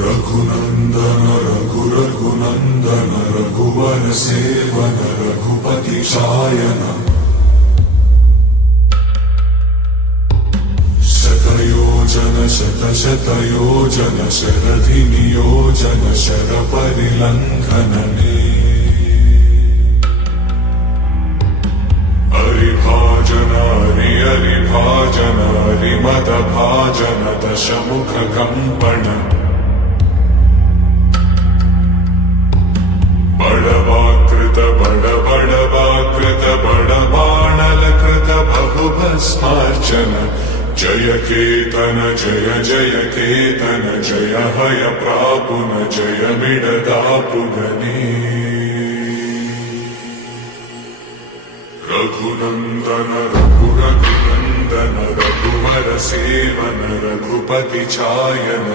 रघुनंदन रघुनंदन रघुवर सेवन रघुपति शायन शतयोजन शरधि नियोजन शर परिलंघनने हरिभाजन हरिभाजन हरिमद भाजन दशमुख कंपन बड़वाकृत बड़बाणलकृत बहुभस्मार्चन जय केतन जय केतन जय हय प्रापुन जय मिडदापुगने रघुनंदन रघुनंदन रघुवर सेवन रघुपति चायन